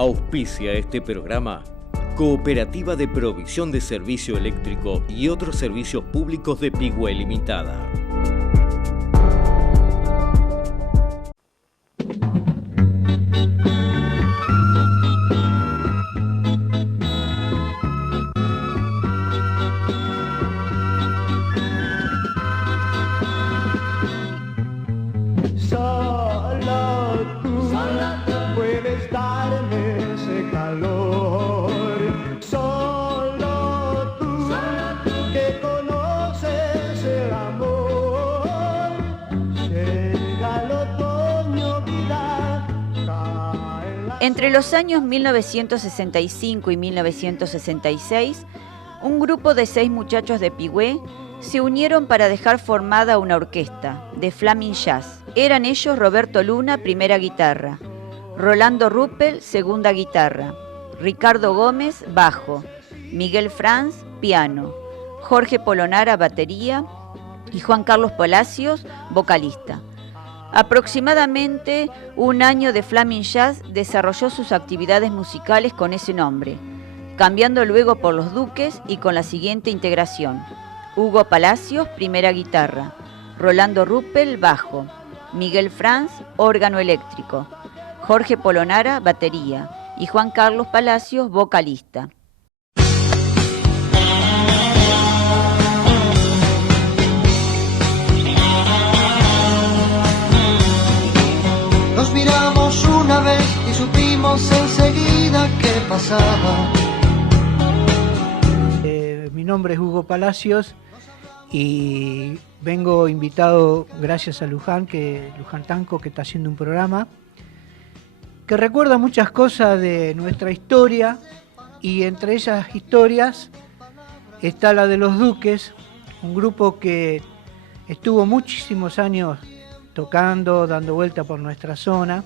Auspicia este programa Cooperativa de Provisión de Servicio Eléctrico y otros servicios públicos de Pigüé Limitada. Entre los años 1965 y 1966, un grupo de 6 muchachos de Pigüé se unieron para dejar formada una orquesta de Flaming Jazz. Eran ellos Roberto Luna, primera guitarra, Rolando Ruppel, segunda guitarra, Ricardo Gómez, bajo, Miguel Franz, piano, Jorge Polonara, batería y Juan Carlos Palacios, vocalista. Aproximadamente un año de Flaming Jazz desarrolló sus actividades musicales con ese nombre, cambiando luego por Los Duques y con la siguiente integración: Hugo Palacios, primera guitarra, Rolando Ruppel, bajo, Miguel Franz, órgano eléctrico, Jorge Polonara, batería y Juan Carlos Palacios, vocalista. Nos miramos una vez y supimos enseguida qué pasaba. Mi nombre es Hugo Palacios y vengo invitado gracias a Luján Tanco, que está haciendo un programa que recuerda muchas cosas de nuestra historia, y entre esas historias está la de Los Duques, un grupo que estuvo muchísimos años tocando, dando vuelta por nuestra zona.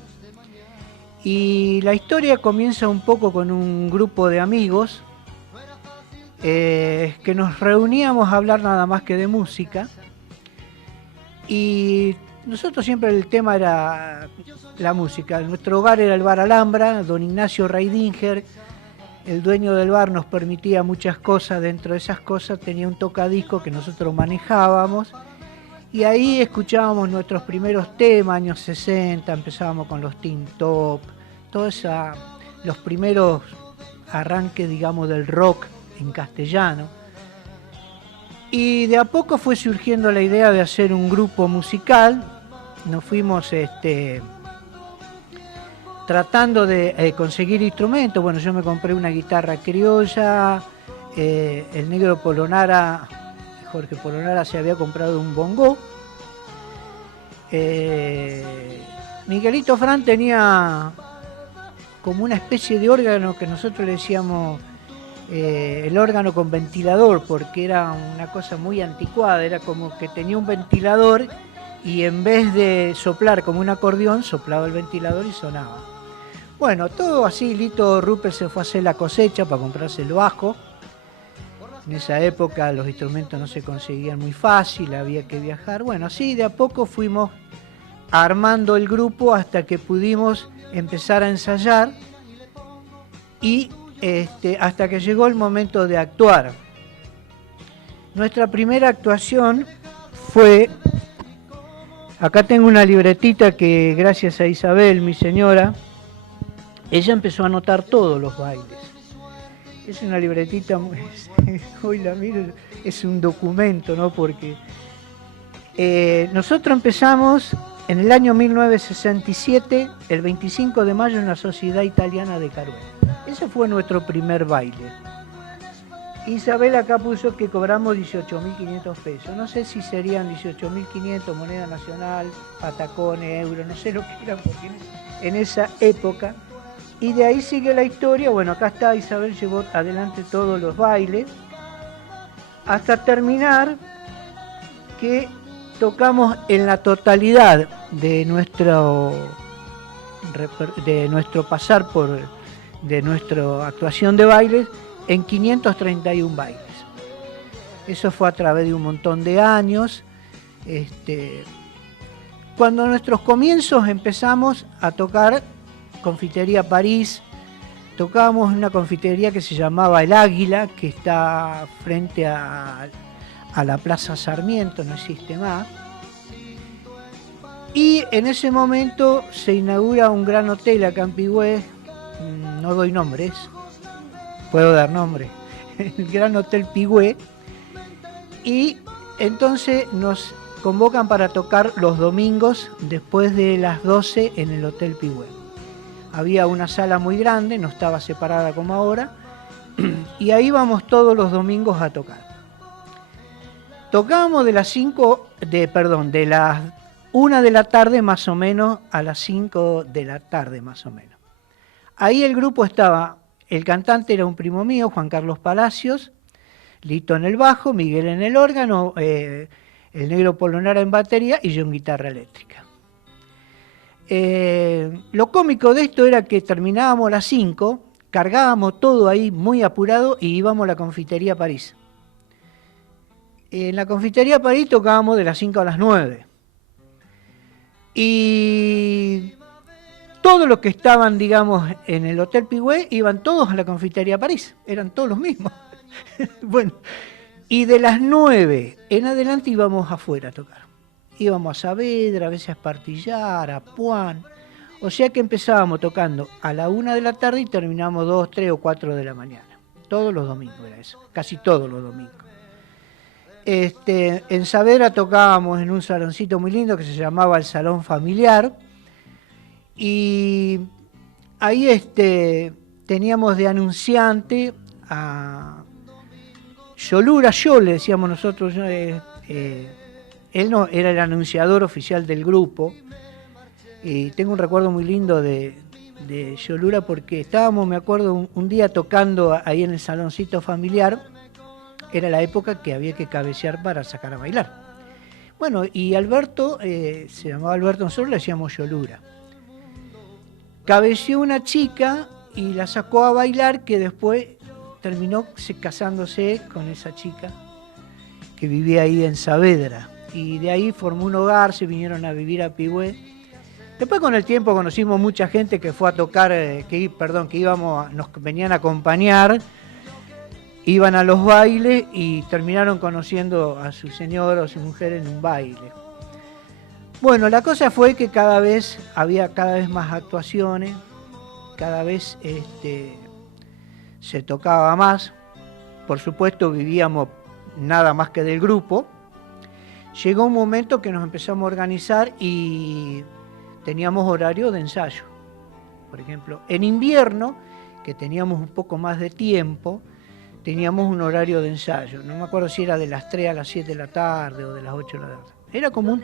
Y la historia comienza un poco con un grupo de amigos que nos reuníamos a hablar nada más que de música. Y nosotros siempre el tema era la música. Nuestro bar era el Bar Alhambra, don Ignacio Reidinger, el dueño del bar, nos permitía muchas cosas. Dentro de esas cosas tenía un tocadisco que nosotros manejábamos. Y ahí escuchábamos nuestros primeros temas, años 60, empezábamos con los Teen Top, los primeros arranques, digamos, del rock en castellano. Y de a poco fue surgiendo la idea de hacer un grupo musical. Nos fuimos tratando de conseguir instrumentos. Bueno, yo me compré una guitarra criolla, el negro Polonara, Jorge Polonara, se había comprado un bongo. Miguelito Fran tenía como una especie de órgano que nosotros le decíamos el órgano con ventilador, porque era una cosa muy anticuada, era como que tenía un ventilador y en vez de soplar como un acordeón, soplaba el ventilador y sonaba. Bueno, todo así. Lito Ruppel se fue a hacer la cosecha para comprarse el bajo. En esa época los instrumentos no se conseguían muy fácil, había que viajar. Bueno, así de a poco fuimos armando el grupo hasta que pudimos empezar a ensayar y hasta que llegó el momento de actuar. Nuestra primera actuación fue... Acá tengo una libretita que gracias a Isabel, mi señora, ella empezó a anotar todos los bailes. Es una libretita, hoy la miro, es un documento, ¿no? Porque nosotros empezamos en el año 1967, el 25 de mayo, en la Sociedad Italiana de Carué. Ese fue nuestro primer baile. Isabel acá puso que cobramos 18.500 pesos. No sé si serían 18.500 moneda nacional, patacones, euros, no sé lo que eran, porque en esa época. Y de ahí sigue la historia. Bueno, acá está, Isabel llevó adelante todos los bailes, hasta terminar que tocamos en la totalidad de nuestro pasar de nuestra actuación de bailes en 531 bailes. Eso fue a través de un montón de años. Cuando en nuestros comienzos empezamos a tocar Confitería París, tocábamos en una confitería que se llamaba El Águila, que está frente a la Plaza Sarmiento, no existe más. Y en ese momento se inaugura un gran hotel acá en Pigüé, no doy nombres, puedo dar nombres, el Gran Hotel Pigüé, y entonces nos convocan para tocar los domingos después de las 12 en el Hotel Pigüé. Había una sala muy grande, no estaba separada como ahora, y ahí íbamos todos los domingos a tocar. Tocábamos de las 1 de la tarde más o menos a las 5 de la tarde más o menos. Ahí el grupo estaba, el cantante era un primo mío, Juan Carlos Palacios, Lito en el bajo, Miguel en el órgano, el negro Polonara en batería y yo en guitarra eléctrica. Lo cómico de esto era que terminábamos a las 5, cargábamos todo ahí muy apurado y íbamos a la Confitería París. En la Confitería París tocábamos de las 5 a las 9. Y todos los que estaban, digamos, en el Hotel Pigüé iban todos a la Confitería París, eran todos los mismos. Bueno, y de las 9 en adelante íbamos afuera a tocar. Íbamos a Saavedra, a veces a Espartillar, a Puan. O sea que empezábamos tocando a la 1 de la tarde y terminábamos 2, 3 o 4 de la mañana. Todos los domingos era eso, casi todos los domingos. En Saavedra tocábamos en un saloncito muy lindo que se llamaba el Salón Familiar. Y ahí teníamos de anunciante a Yolura, yo le decíamos nosotros, él no era el anunciador oficial del grupo, y tengo un recuerdo muy lindo de Yolura porque estábamos, me acuerdo, un día tocando ahí en el saloncito familiar, era la época que había que cabecear para sacar a bailar. Bueno, y Alberto, se llamaba Alberto, nosotros le decíamos Yolura. Cabeció una chica y la sacó a bailar, que después terminó casándose con esa chica que vivía ahí en Saavedra. Y de ahí formó un hogar, se vinieron a vivir a Pigüé. Después con el tiempo conocimos mucha gente que fue a tocar, nos venían a acompañar, iban a los bailes y terminaron conociendo a su señor o su mujer en un baile. Bueno, la cosa fue que había cada vez más actuaciones, cada vez se tocaba más. Por supuesto vivíamos nada más que del grupo. Llegó un momento que nos empezamos a organizar y teníamos horario de ensayo. Por ejemplo, en invierno, que teníamos un poco más de tiempo, teníamos un horario de ensayo. No me acuerdo si era de las 3 a las 7 de la tarde o de las 8 de la tarde. Era como un...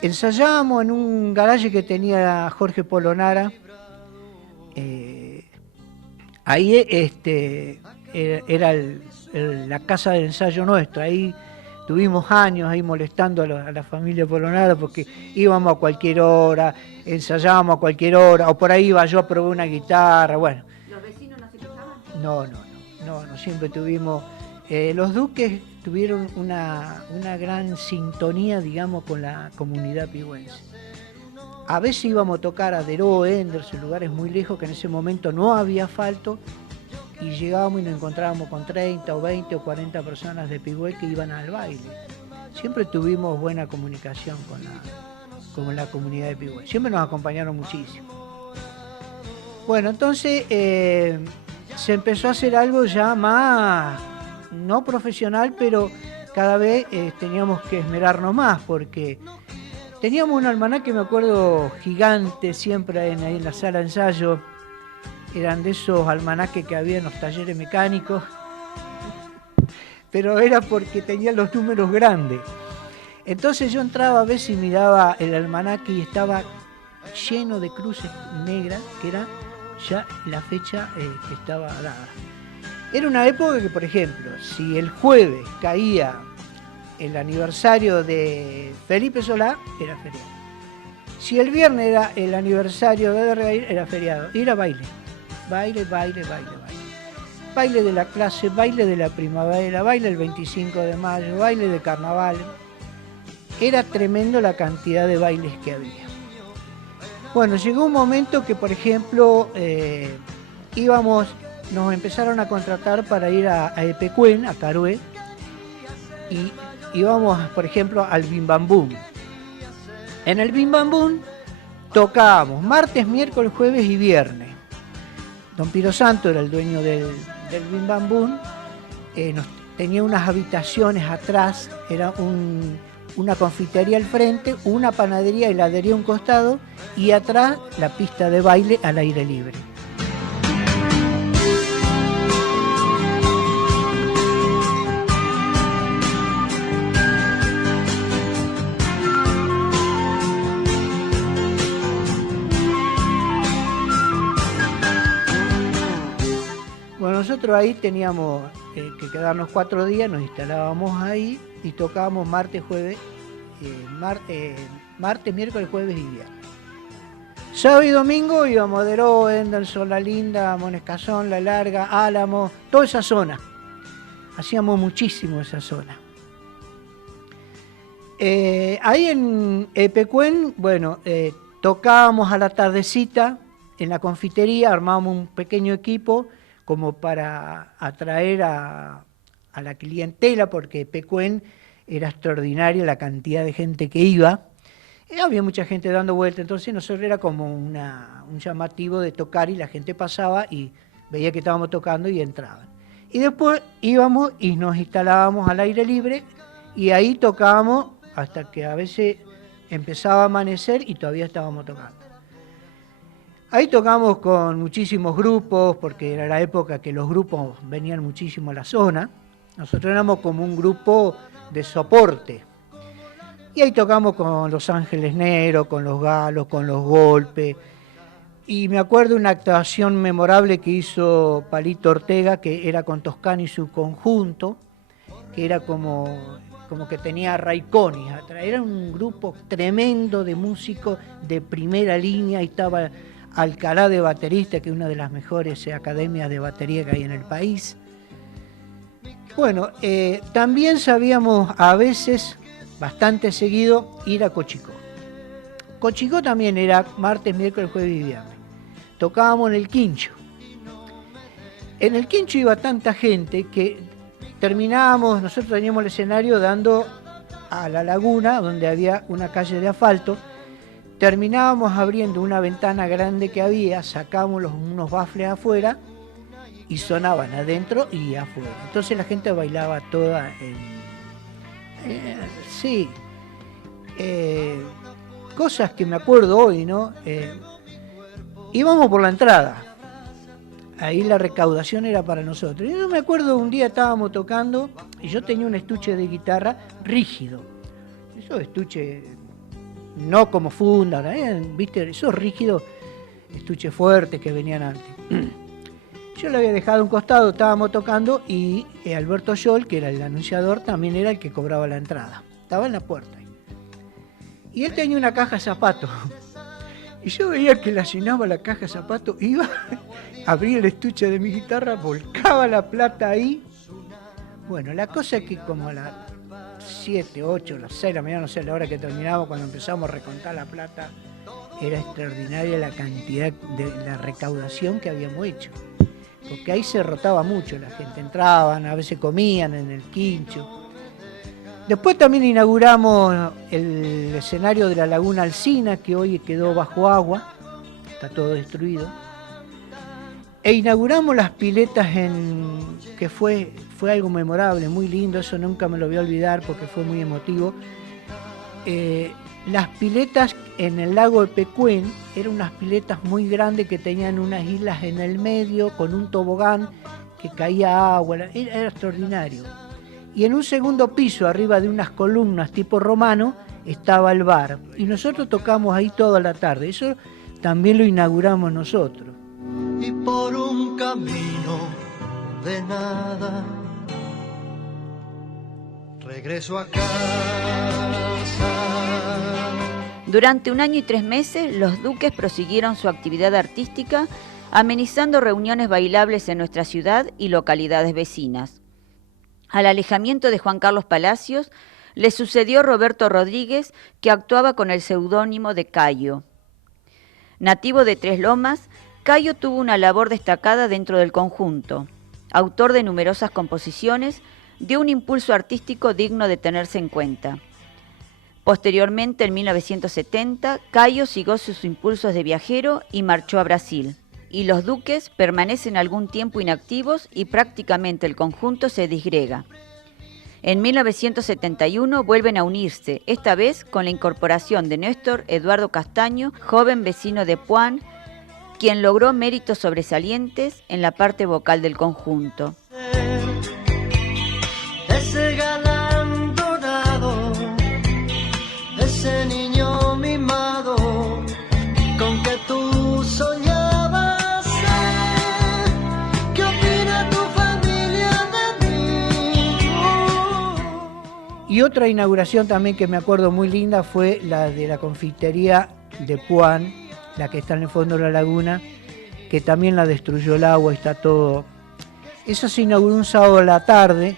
Ensayábamos en un garaje que tenía Jorge Polonara. Ahí era la casa de ensayo nuestra. Ahí tuvimos años ahí molestando a la familia Polonara porque íbamos a cualquier hora, ensayábamos a cualquier hora, o por ahí iba yo a probar una guitarra, bueno. ¿Los vecinos no se quejaban? No, siempre tuvimos... los Duques tuvieron una gran sintonía, digamos, con la comunidad pigüense. A veces íbamos a tocar a Deró, Enders, en lugares muy lejos que en ese momento no había asfalto, y llegábamos y nos encontrábamos con 30 o 20 o 40 personas de Pigüé que iban al baile. Siempre tuvimos buena comunicación con la comunidad de Pigüé. Siempre nos acompañaron muchísimo. Bueno, entonces se empezó a hacer algo ya más, no profesional, pero cada vez teníamos que esmerarnos más porque teníamos un almanaque, me acuerdo, gigante siempre ahí en la sala de ensayo. Eran de esos almanaques que había en los talleres mecánicos, pero era porque tenían los números grandes. Entonces yo entraba a veces y miraba el almanaque y estaba lleno de cruces negras, que era ya la fecha que estaba dada. Era una época que, por ejemplo, si el jueves caía el aniversario de Felipe Solá, era feriado. Si el viernes era el aniversario de Vergair, era feriado. Y era baile. Baile. Baile de la clase, baile de la primavera, baile el 25 de mayo, baile de carnaval. Era tremendo la cantidad de bailes que había. Bueno, llegó un momento que, por ejemplo, nos empezaron a contratar para ir a Epecuén, a Carué, y íbamos, por ejemplo, al Bim Bam Boom. En el Bim Bam Boom tocábamos martes, miércoles, jueves y viernes. Don Piro Santo era el dueño del Bim Bam Boom, tenía unas habitaciones atrás, era una confitería al frente, una panadería y heladería a un costado, y atrás la pista de baile al aire libre. Bueno, nosotros ahí teníamos que quedarnos 4 días, nos instalábamos ahí y tocábamos martes, miércoles, jueves y viernes. Sábado y domingo íbamos a Deró, Henderson, La Linda, Monescazón, La Larga, Álamo, toda esa zona. Hacíamos muchísimo esa zona. Ahí en Epecuén, bueno, tocábamos a la tardecita en la confitería, armábamos un pequeño equipo como para atraer a la clientela, porque Epecuén era extraordinaria la cantidad de gente que iba. Había mucha gente dando vueltas, entonces nosotros era como un llamativo de tocar y la gente pasaba y veía que estábamos tocando y entraban. Y después íbamos y nos instalábamos al aire libre y ahí tocábamos hasta que a veces empezaba a amanecer y todavía estábamos tocando. Ahí tocamos con muchísimos grupos, porque era la época que los grupos venían muchísimo a la zona. Nosotros éramos como un grupo de soporte. Y ahí tocamos con Los Ángeles Negros, con Los Galos, con Los Golpes. Y me acuerdo una actuación memorable que hizo Palito Ortega, que era con Toscano y su conjunto, que era como que tenía Raiconi. Era un grupo tremendo de músicos de primera línea. Ahí estaba Alcalá de baterista, que es una de las mejores academias de batería que hay en el país. Bueno, también sabíamos a veces, bastante seguido, ir a Cochicó. Cochicó también era martes, miércoles, jueves y viernes. Tocábamos en el Quincho. En el Quincho iba tanta gente que terminábamos, nosotros teníamos el escenario dando a la laguna, donde había una calle de asfalto. Terminábamos abriendo una ventana grande que había, sacábamos unos bafles afuera y sonaban adentro y afuera. Entonces la gente bailaba toda cosas que me acuerdo hoy, ¿no? Íbamos por la entrada, ahí la recaudación era para nosotros. Yo me acuerdo un día estábamos tocando y yo tenía un estuche de guitarra rígido. Esos estuches, no como funda, ¿viste? Esos rígidos, estuches fuertes que venían antes. Yo lo había dejado a un costado, estábamos tocando y Alberto Scholl, que era el anunciador, también era el que cobraba la entrada. Estaba en la puerta. Y él tenía una caja de zapatos. Y yo veía que la llenaba la caja de zapatos, iba, abría el estuche de mi guitarra, volcaba la plata ahí. Bueno, la cosa es que como a las 7, 8, las 6 de la mañana, no sé, a la hora que terminábamos, cuando empezamos a recontar la plata, era extraordinaria la cantidad de la recaudación que habíamos hecho. Porque ahí se rotaba mucho, la gente entraban, a veces comían en el Quincho. Después también inauguramos el escenario de la Laguna Alsina, que hoy quedó bajo agua, está todo destruido. E inauguramos las piletas que fue algo memorable, muy lindo, eso nunca me lo voy a olvidar porque fue muy emotivo. Las piletas en el lago Epecuén eran unas piletas muy grandes que tenían unas islas en el medio con un tobogán que caía agua, era extraordinario. Y en un segundo piso, arriba de unas columnas tipo romano, estaba el bar. Y nosotros tocamos ahí toda la tarde. Eso también lo inauguramos nosotros. Y por un camino de nada regreso a casa. Durante 1 año y 3 meses, los Duques prosiguieron su actividad artística, amenizando reuniones bailables en nuestra ciudad y localidades vecinas. Al alejamiento de Juan Carlos Palacios le sucedió Roberto Rodríguez, que actuaba con el seudónimo de Cayo. Nativo de Tres Lomas, Cayo tuvo una labor destacada dentro del conjunto. Autor de numerosas composiciones, dio un impulso artístico digno de tenerse en cuenta. Posteriormente, en 1970, Cayo siguió sus impulsos de viajero y marchó a Brasil. Y los Duques permanecen algún tiempo inactivos y prácticamente el conjunto se disgrega. En 1971 vuelven a unirse, esta vez con la incorporación de Néstor Eduardo Castaño, joven vecino de Puan, quien logró méritos sobresalientes en la parte vocal del conjunto. Ese galán dorado, ese niño mimado, con que tú soñabas ser. ¿Qué opina tu familia de mí? Y otra inauguración también que me acuerdo muy linda fue la de la confitería de Puan, la que está en el fondo de la laguna, que también la destruyó el agua y está todo. Eso se inauguró un sábado a la tarde,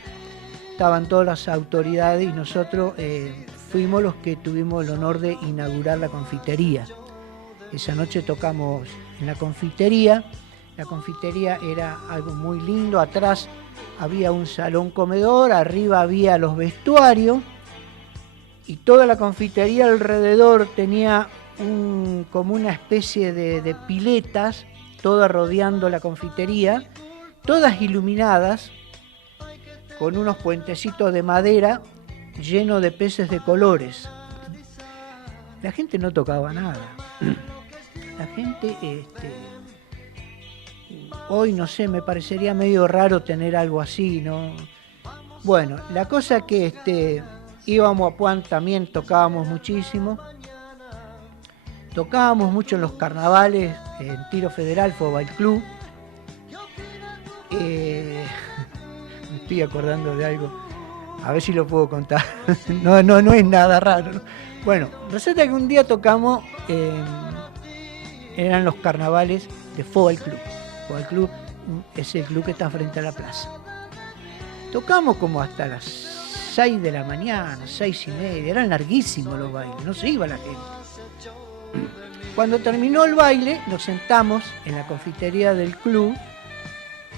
estaban todas las autoridades y nosotros fuimos los que tuvimos el honor de inaugurar la confitería. Esa noche tocamos en la confitería era algo muy lindo, atrás había un salón comedor, arriba había los vestuarios y toda la confitería alrededor tenía como una especie de piletas, todas rodeando la confitería, todas iluminadas, con unos puentecitos de madera llenos de peces de colores. La gente no tocaba nada. La gente, hoy no sé, me parecería medio raro tener algo así, ¿no? Bueno, la cosa que íbamos a Puan, también tocábamos muchísimo. Tocábamos mucho en los carnavales, en Tiro Federal, Fútbol Club. Me estoy acordando de algo, a ver si lo puedo contar. No es nada raro, ¿no? Bueno, resulta que un día tocamos, eran los carnavales de Fútbol Club. Fútbol Club es el club que está frente a la plaza. Tocamos como hasta las 6 de la mañana, 6:30, eran larguísimos los bailes, no se iba la gente. Cuando terminó el baile, nos sentamos en la confitería del club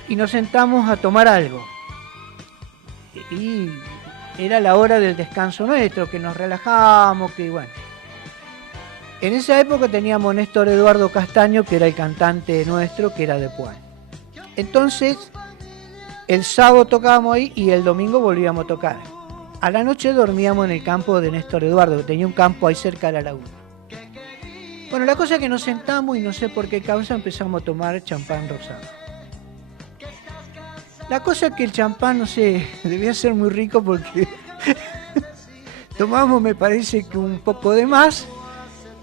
y nos sentamos a tomar algo. Y era la hora del descanso nuestro, que nos relajábamos, que bueno. En esa época teníamos Néstor Eduardo Castaño, que era el cantante nuestro, que era de Puan. Entonces, el sábado tocábamos ahí y el domingo volvíamos a tocar. A la noche dormíamos en el campo de Néstor Eduardo, que tenía un campo ahí cerca de la laguna. Bueno, la cosa es que nos sentamos y no sé por qué causa empezamos a tomar champán rosado. La cosa es que el champán, no sé, debía ser muy rico porque tomamos, me parece que un poco de más.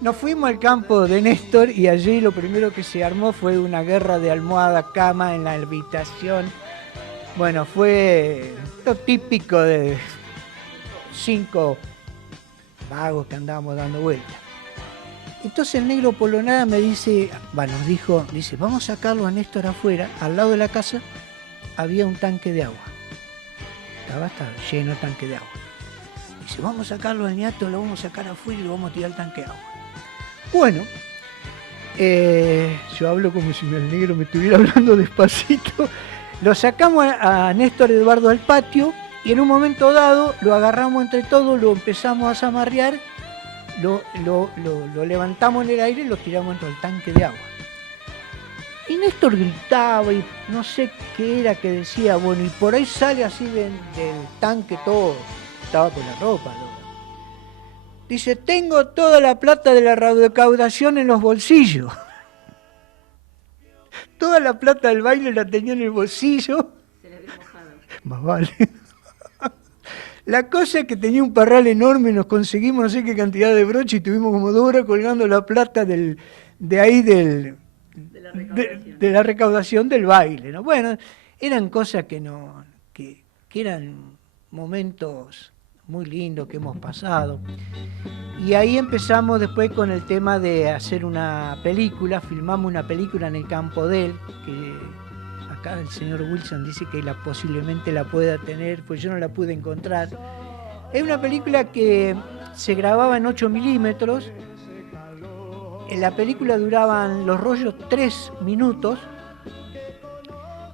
Nos fuimos al campo de Néstor y allí lo primero que se armó fue una guerra de almohada, cama en la habitación. Bueno, fue lo típico de 5 vagos que andábamos dando vueltas. Entonces el negro Polonara me dice, dice, vamos a sacarlo a Néstor afuera, al lado de la casa había un tanque de agua. Estaba lleno el tanque de agua. Dice, vamos a sacarlo al niato, lo vamos a sacar afuera y lo vamos a tirar al tanque de agua. Bueno, yo hablo como si el negro me estuviera hablando despacito. Lo sacamos a Néstor Eduardo al patio y en un momento dado lo agarramos entre todos, lo empezamos a zamarrear, lo levantamos en el aire y lo tiramos dentro del tanque de agua. Y Néstor gritaba y no sé qué era que decía, bueno, y por ahí sale así del tanque todo, estaba con la ropa, ¿no? Dice, tengo toda la plata de la recaudación en los bolsillos. Toda la plata del baile la tenía en el bolsillo. Se le había mojado. Más vale. La cosa es que tenía un parral enorme, nos conseguimos no sé qué cantidad de broche y tuvimos como 2 horas colgando la plata de la recaudación del baile, ¿no? Bueno, eran cosas que eran momentos muy lindos que hemos pasado. Y ahí empezamos después con el tema de hacer una película, filmamos una película en el campo de él, que acá el señor Wilson dice que posiblemente la pueda tener, pues yo no la pude encontrar. Es una película que se grababa en 8 milímetros, En la película duraban los rollos 3 minutos.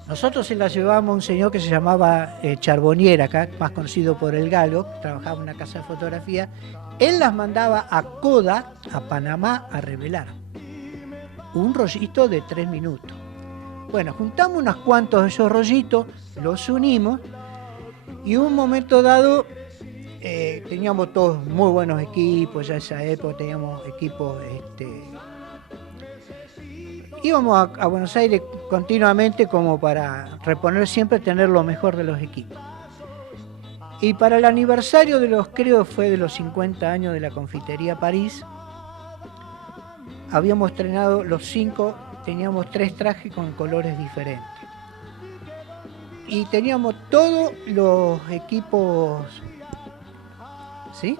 Nosotros se la llevábamos a un señor que se llamaba Charbonnier, acá, más conocido por El Galo, trabajaba en una casa de fotografía. Él las mandaba a Kodak, a Panamá, a revelar. Un rollito de 3 minutos. Bueno, juntamos unos cuantos de esos rollitos, los unimos, y en un momento dado teníamos todos muy buenos equipos, ya en esa época teníamos equipos... íbamos a Buenos Aires continuamente como para reponer siempre, tener lo mejor de los equipos. Y para el aniversario de fue de los 50 años de la Confitería París, habíamos estrenado los 5, teníamos 3 trajes con colores diferentes. Y teníamos todos los equipos, ¿sí?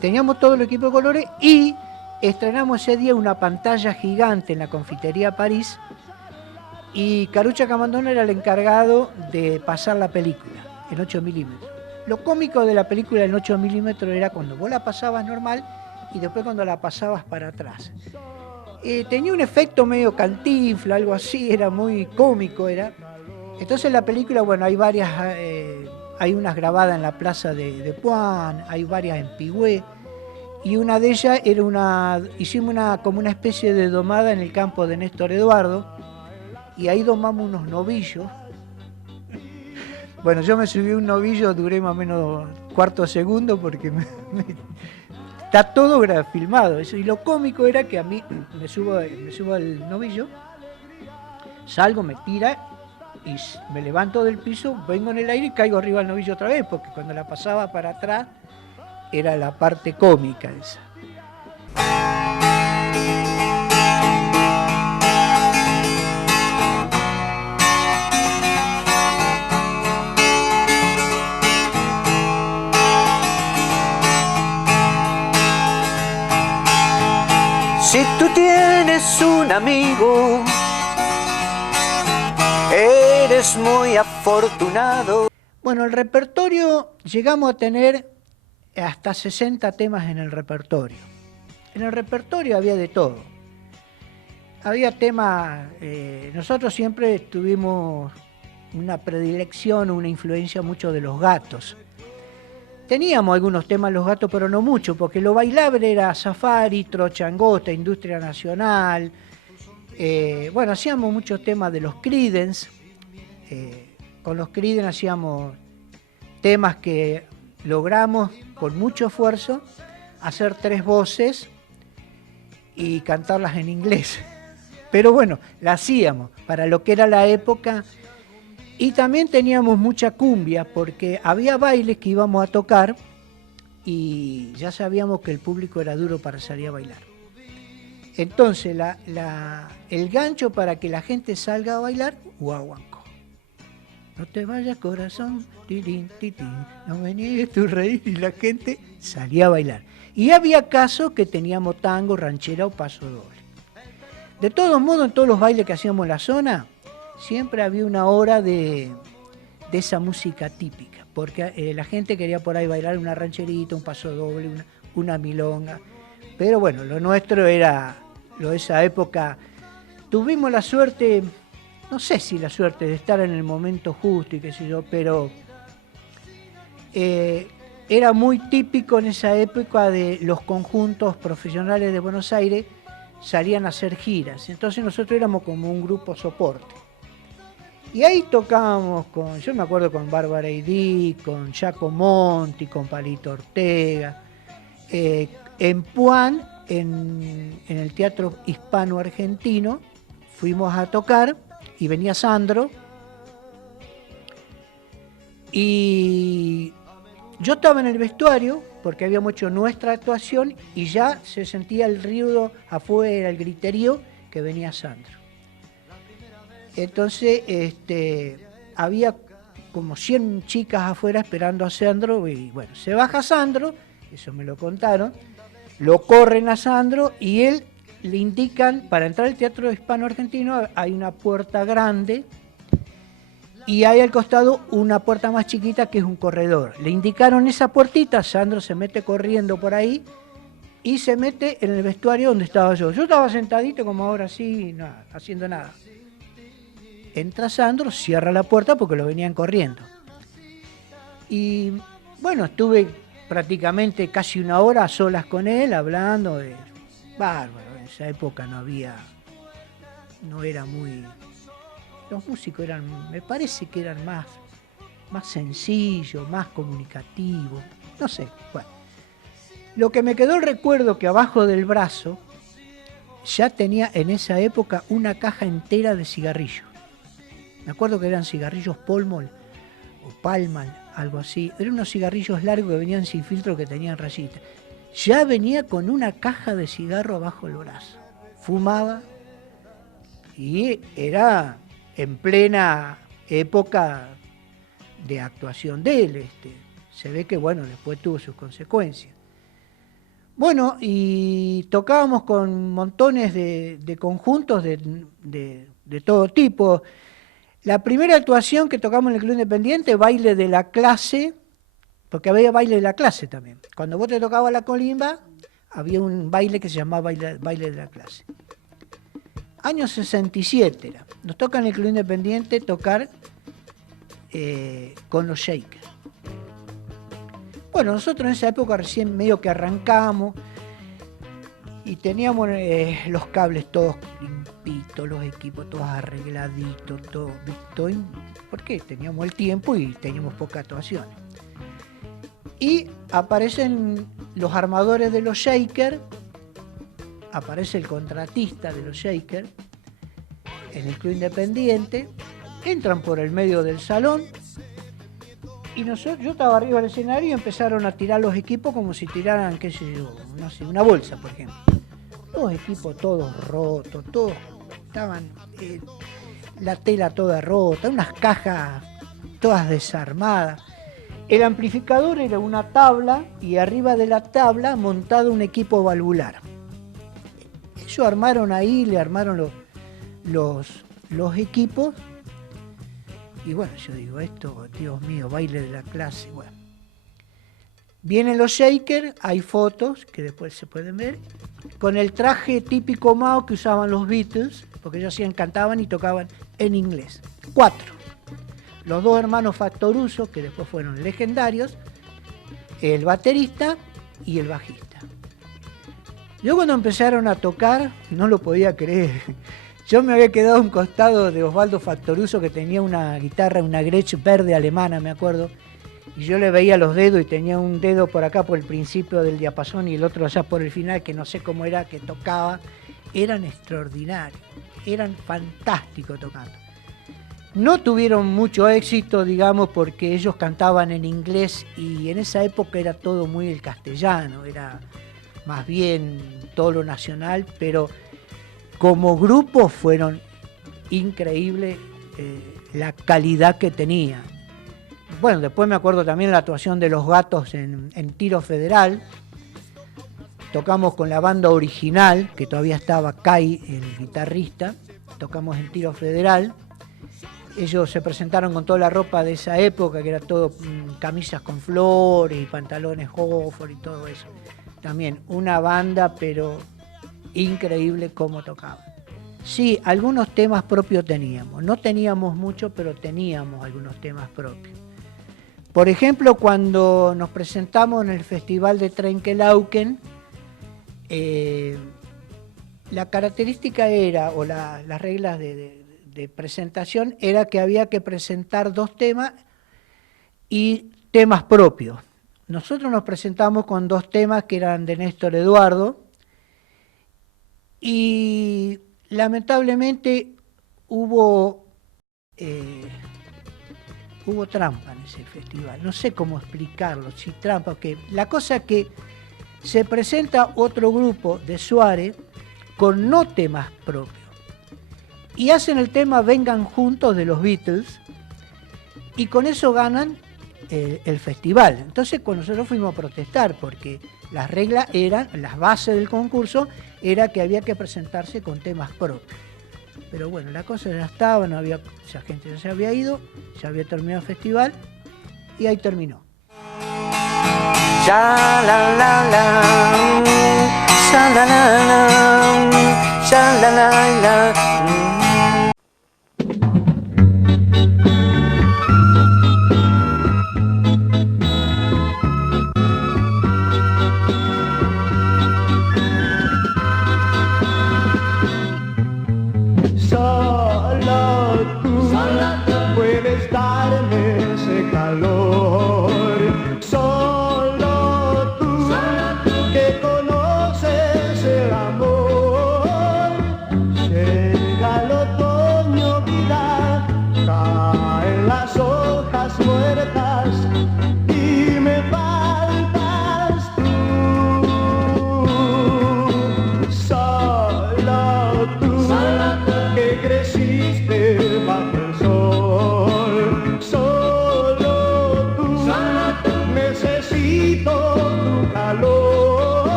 Teníamos todos los equipos de colores y estrenamos ese día una pantalla gigante en la Confitería París y Carucha Camandone era el encargado de pasar la película en 8 milímetros. Lo cómico de la película en 8 milímetros era cuando vos la pasabas normal y después cuando la pasabas para atrás. Tenía un efecto medio Cantinflas, algo así, era muy cómico. Entonces la película, bueno, hay varias, hay unas grabadas en la plaza de Puan, hay varias en Pigüé. Y una de ellas era hicimos como una especie de domada en el campo de Néstor Eduardo, y ahí domamos unos novillos. Bueno, yo me subí a un novillo, duré más o menos cuarto segundo porque está todo filmado. Eso. Y lo cómico era que a mí me subo al novillo, salgo, me tira y me levanto del piso, vengo en el aire y caigo arriba del novillo otra vez, porque cuando la pasaba para atrás era la parte cómica esa. Si tú tienes un amigo, eres muy afortunado. Bueno, el repertorio llegamos a tener hasta 60 temas en el repertorio. En el repertorio había de todo. Había temas, nosotros siempre tuvimos una predilección, una influencia mucho de Los Gatos. Teníamos algunos temas Los Gatos, pero no mucho, porque lo bailable era Safari, Trocha Angosta, Industria Nacional. Bueno, hacíamos muchos temas de los Creedence. Con los Creedence hacíamos temas que logramos con mucho esfuerzo hacer 3 voces y cantarlas en inglés. Pero bueno, la hacíamos para lo que era la época. Y también teníamos mucha cumbia, porque había bailes que íbamos a tocar y ya sabíamos que el público era duro para salir a bailar. Entonces, el gancho para que la gente salga a bailar, guaguancó. No te vayas, corazón, tirín, tirín, no me niegues tu reír, y la gente salía a bailar. Y había casos que teníamos tango, ranchera o paso doble. De todos modos, en todos los bailes que hacíamos en la zona, siempre había una hora de esa música típica, porque la gente quería por ahí bailar una rancherita, un paso doble, una milonga. Pero bueno, lo nuestro era lo de esa época. Tuvimos la suerte, no sé si la suerte de estar en el momento justo y qué sé yo, pero era muy típico en esa época de los conjuntos profesionales de Buenos Aires salían a hacer giras. Entonces nosotros éramos como un grupo soporte. Y ahí tocábamos yo me acuerdo con Bárbara Aidí, con Jaco Monti, con Palito Ortega. En Puan, en el Teatro Hispano Argentino, fuimos a tocar y venía Sandro. Y yo estaba en el vestuario porque habíamos hecho nuestra actuación y ya se sentía el ruido afuera, el griterío, que venía Sandro. Entonces había como 100 chicas afuera esperando a Sandro y bueno, se baja Sandro, eso me lo contaron, lo corren a Sandro y él le indican, para entrar al Teatro Hispano Argentino hay una puerta grande y hay al costado una puerta más chiquita que es un corredor. Le indicaron esa puertita, Sandro se mete corriendo por ahí y se mete en el vestuario donde estaba yo. Yo estaba sentadito como ahora así, nada, haciendo nada. Entra Sandro, cierra la puerta porque lo venían corriendo. Y bueno, estuve prácticamente casi una hora a solas con él, hablando. Bárbaro, en esa época no era muy... Los músicos eran, me parece que eran más sencillos, más comunicativos, no sé, bueno. Lo que me quedó el recuerdo que abajo del brazo ya tenía en esa época una caja entera de cigarrillos. Me acuerdo que eran cigarrillos Polmol o Palmal, algo así. Eran unos cigarrillos largos que venían sin filtro, que tenían rayitas. Ya venía con una caja de cigarro abajo del brazo. Fumaba y era en plena época de actuación de él. Se ve que, bueno, después tuvo sus consecuencias. Bueno, y tocábamos con montones de conjuntos de todo tipo. La primera actuación que tocamos en el Club Independiente, baile de la clase, porque había baile de la clase también. Cuando vos te tocabas la colimba, había un baile que se llamaba baile de la clase. Año 67 era. Nos toca en el Club Independiente tocar con los Shakers. Bueno, nosotros en esa época recién medio que arrancamos y teníamos los cables todos limpitos, los equipos todos arregladitos, todo, porque teníamos el tiempo y teníamos pocas actuaciones. Y aparecen los armadores de los Shakers, aparece el contratista de los Shakers en el Club Independiente, entran por el medio del salón. Y yo estaba arriba del escenario y empezaron a tirar los equipos como si tiraran, qué sé yo, no sé, una bolsa, por ejemplo. Los equipos todos rotos, todos estaban, la tela toda rota, unas cajas todas desarmadas. El amplificador era una tabla y arriba de la tabla montado un equipo valvular. Ellos armaron ahí, le armaron los equipos. Y bueno, yo digo, esto, Dios mío, baile de la clase, bueno. Vienen los Shakers, hay fotos que después se pueden ver, con el traje típico Mao que usaban los Beatles, porque ellos cantaban y tocaban en inglés. 4. Los dos hermanos Factoruso, que después fueron legendarios, el baterista y el bajista. Yo cuando empezaron a tocar, no lo podía creer. Yo me había quedado a un costado de Osvaldo Factoruso, que tenía una guitarra, una Gretsch verde alemana, me acuerdo, y yo le veía los dedos y tenía un dedo por acá por el principio del diapasón y el otro allá por el final, que no sé cómo era, que tocaba. Eran extraordinarios, eran fantásticos tocando. No tuvieron mucho éxito, digamos, porque ellos cantaban en inglés y en esa época era todo muy el castellano, era más bien todo lo nacional, pero como grupo fueron increíbles la calidad que tenían. Bueno, después me acuerdo también la actuación de Los Gatos en Tiro Federal. Tocamos con la banda original, que todavía estaba Kai, el guitarrista. Tocamos en Tiro Federal. Ellos se presentaron con toda la ropa de esa época, que era todo camisas con flores y pantalones Hofford y todo eso. También una banda, pero increíble cómo tocaban. Sí, algunos temas propios teníamos. No teníamos mucho, pero teníamos algunos temas propios. Por ejemplo, cuando nos presentamos en el Festival de Trenkelauken, la característica era, o las reglas de presentación, era que había que presentar 2 temas y temas propios. Nosotros nos presentamos con 2 temas que eran de Néstor Eduardo, y lamentablemente hubo trampa en ese festival. No sé cómo explicarlo, si trampa, que la cosa es que se presenta otro grupo de Suárez con no temas propios y hacen el tema Vengan Juntos de los Beatles y con eso ganan el festival. Entonces cuando nosotros fuimos a protestar, porque las reglas eran, las bases del concurso era que había que presentarse con temas propios. Pero bueno, la cosa ya estaba, no había, esa gente ya se había ido, ya había terminado el festival y ahí terminó. Ya la la la.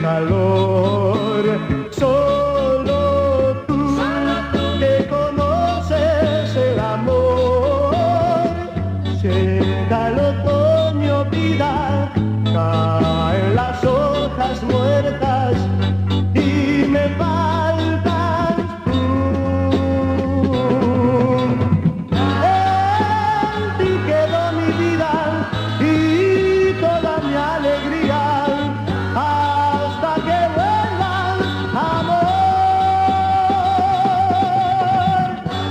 calor. Solo tú que conoces el amor. Llega el otoño, vida, caen las hojas muertas y me faltas tú. En ti quedó mi vida y toda mi alegría, hasta que vuelvas, amor.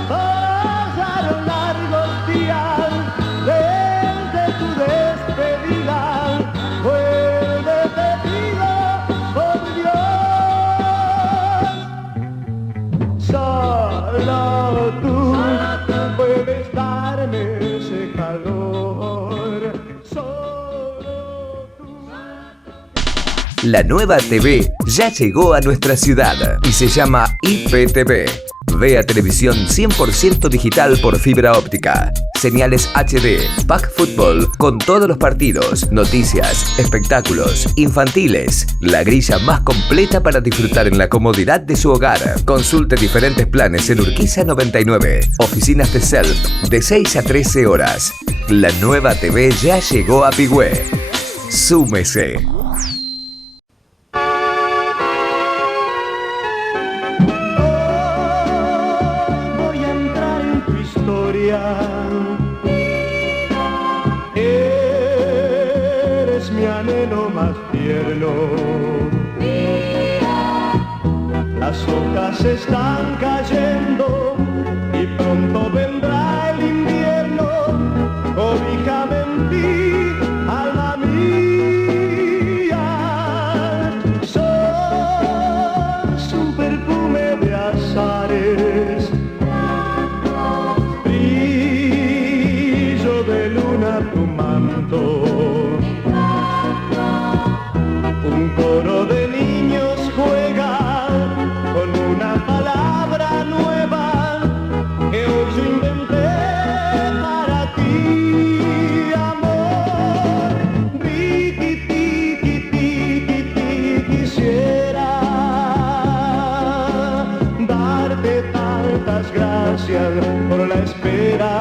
Pasaron largos días desde tu despedida. Vuelve, te pido, por Dios. Solo tú puedes darme ese calor. Solo tú. La nueva TV ya llegó a nuestra ciudad y se llama IPTV. Vea televisión 100% digital por fibra óptica. Señales HD, Pack Fútbol con todos los partidos, noticias, espectáculos, infantiles. La grilla más completa para disfrutar en la comodidad de su hogar. Consulte diferentes planes en Urquiza 99. Oficinas de Self de 6 a 13 horas. La nueva TV ya llegó a Pigüé. Súmese. Voy a entrar en tu historia. Eres mi anhelo más tierno. Las hojas están cayendo y pronto vendrá el invierno. Cobíjame en ti, alma mía. Sos un perfume de azares, brillo de luna tu manto. Un coro de niños juega con una palabra nueva que hoy yo inventé para ti, amor. Tiki, tiki, tiki, tiki, quisiera darte tantas gracias por la espera.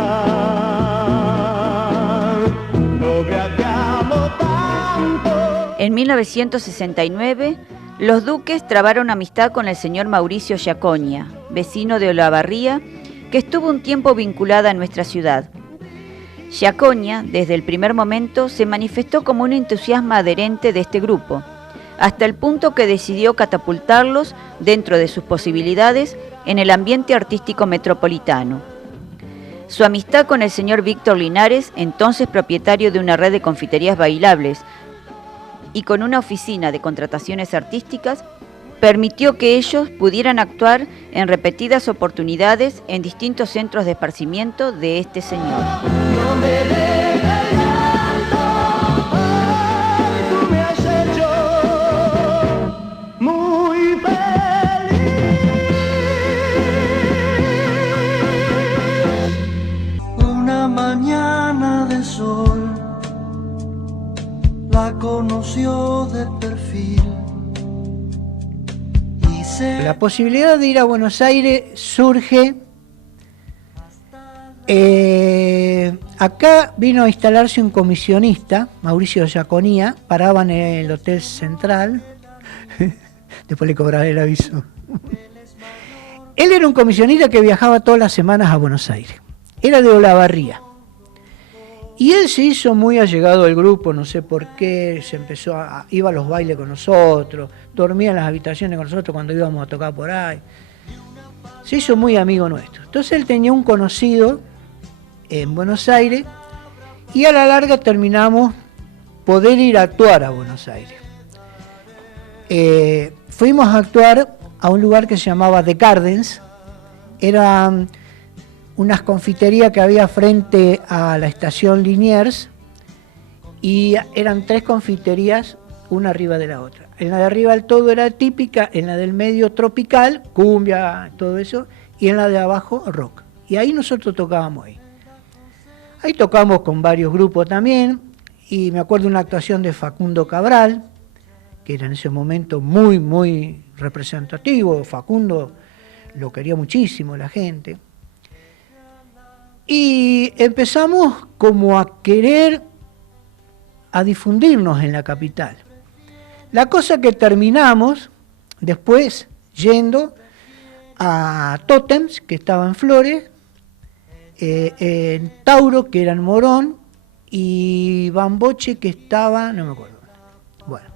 Novia, te amo tanto. En 1969, los duques trabaron amistad con el señor Mauricio Giaconia, vecino de Olavarría, que estuvo un tiempo vinculada a nuestra ciudad. Giaconia, desde el primer momento, se manifestó como un entusiasta adherente de este grupo, hasta el punto que decidió catapultarlos, dentro de sus posibilidades, en el ambiente artístico metropolitano. Su amistad con el señor Víctor Linares, entonces propietario de una red de confiterías bailables, y con una oficina de contrataciones artísticas, permitió que ellos pudieran actuar en repetidas oportunidades en distintos centros de esparcimiento de este señor. No me dejes llanto, ay, tú me has hecho muy feliz. Una mañana de sol la conoció de perfil y se... La posibilidad de ir a Buenos Aires surge. Acá vino a instalarse un comisionista, Mauricio Giaconia, paraba en el Hotel Central. Después le cobraré el aviso. Él era un comisionista que viajaba todas las semanas a Buenos Aires. Era de Olavarría. Y él se hizo muy allegado al grupo, no sé por qué, iba a los bailes con nosotros, dormía en las habitaciones con nosotros cuando íbamos a tocar por ahí. Se hizo muy amigo nuestro. Entonces él tenía un conocido en Buenos Aires y a la larga terminamos poder ir a actuar a Buenos Aires. Fuimos a actuar a un lugar que se llamaba The Gardens, eran unas confiterías que había frente a la estación Liniers y eran 3 confiterías, una arriba de la otra. En la de arriba del todo era típica, en la del medio tropical, cumbia, todo eso, y en la de abajo rock. Y ahí nosotros tocábamos ahí. Ahí tocamos con varios grupos también, y me acuerdo una actuación de Facundo Cabral, que era en ese momento muy, muy representativo. Facundo lo quería muchísimo la gente. Y empezamos como a querer a difundirnos en la capital. La cosa que terminamos después yendo a Tótems, que estaba en Flores, en Tauro, que era en Morón, y Bamboche, que estaba, no me acuerdo. Bueno,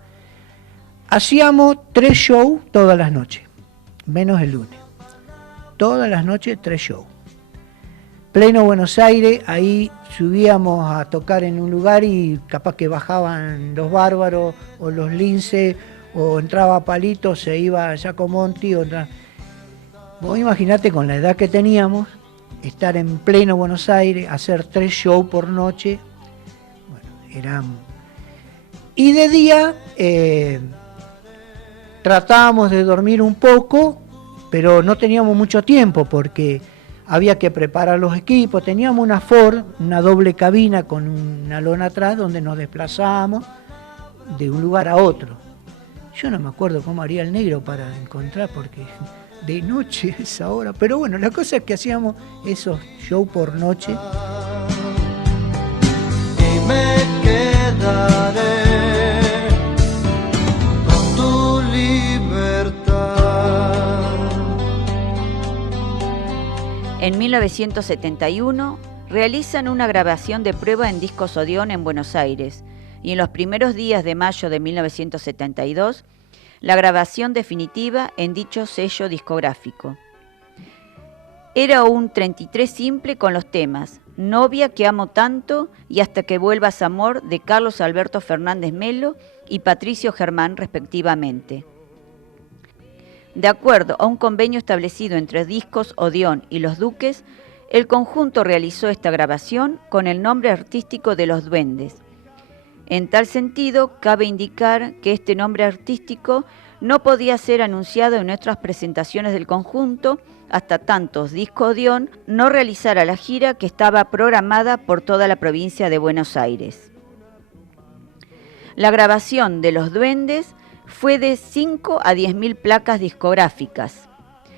hacíamos 3 shows todas las noches, menos el lunes. Todas las noches 3 shows. Pleno Buenos Aires, ahí subíamos a tocar en un lugar y capaz que bajaban los Bárbaros o los Lince, o entraba Palito, se iba a Giacomonti. Vos imaginate con la edad que teníamos, estar en pleno Buenos Aires, hacer 3 shows por noche. Bueno, eran... Y de día tratábamos de dormir un poco, pero no teníamos mucho tiempo porque había que preparar los equipos. Teníamos una Ford, una doble cabina con una lona atrás donde nos desplazábamos de un lugar a otro. Yo no me acuerdo cómo haría el negro para encontrar, porque de noche a esa hora. Pero bueno, la cosa es que hacíamos esos shows por noche. Y me quedaré con tu libertad. En 1971 realizan una grabación de prueba en Discos Odeón en Buenos Aires y en los primeros días de mayo de 1972 la grabación definitiva en dicho sello discográfico. Era un 33 simple con los temas Novia que amo tanto y Hasta que vuelvas amor de Carlos Alberto Fernández Melo y Patricio Germán respectivamente. De acuerdo a un convenio establecido entre Discos Odeón y Los Duques, el conjunto realizó esta grabación con el nombre artístico de Los Duendes. En tal sentido, cabe indicar que este nombre artístico no podía ser anunciado en nuestras presentaciones del conjunto hasta tanto Disco Odeón no realizara la gira que estaba programada por toda la provincia de Buenos Aires. La grabación de Los Duendes fue de 5 a 10.000 placas discográficas,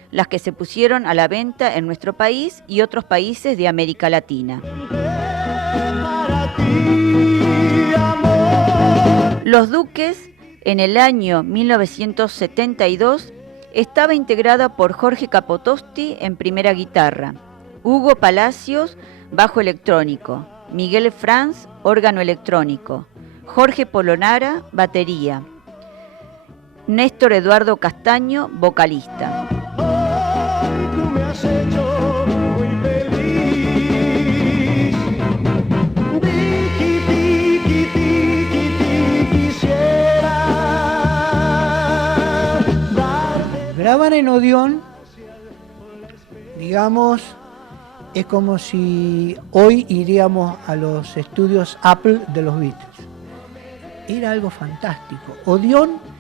las que se pusieron a la venta en nuestro país y otros países de América Latina. Los Duques, en el año 1972, estaba integrada por Jorge Capotosti en primera guitarra, Hugo Palacios, bajo electrónico, Miguel Franz, órgano electrónico, Jorge Polonara, batería, Néstor Eduardo Castaño, vocalista. Tú me has hecho muy feliz. Quisiera darte. Grabar en Odeón, digamos, es como si hoy iríamos a los estudios Apple de los Beatles. Era algo fantástico. Odeón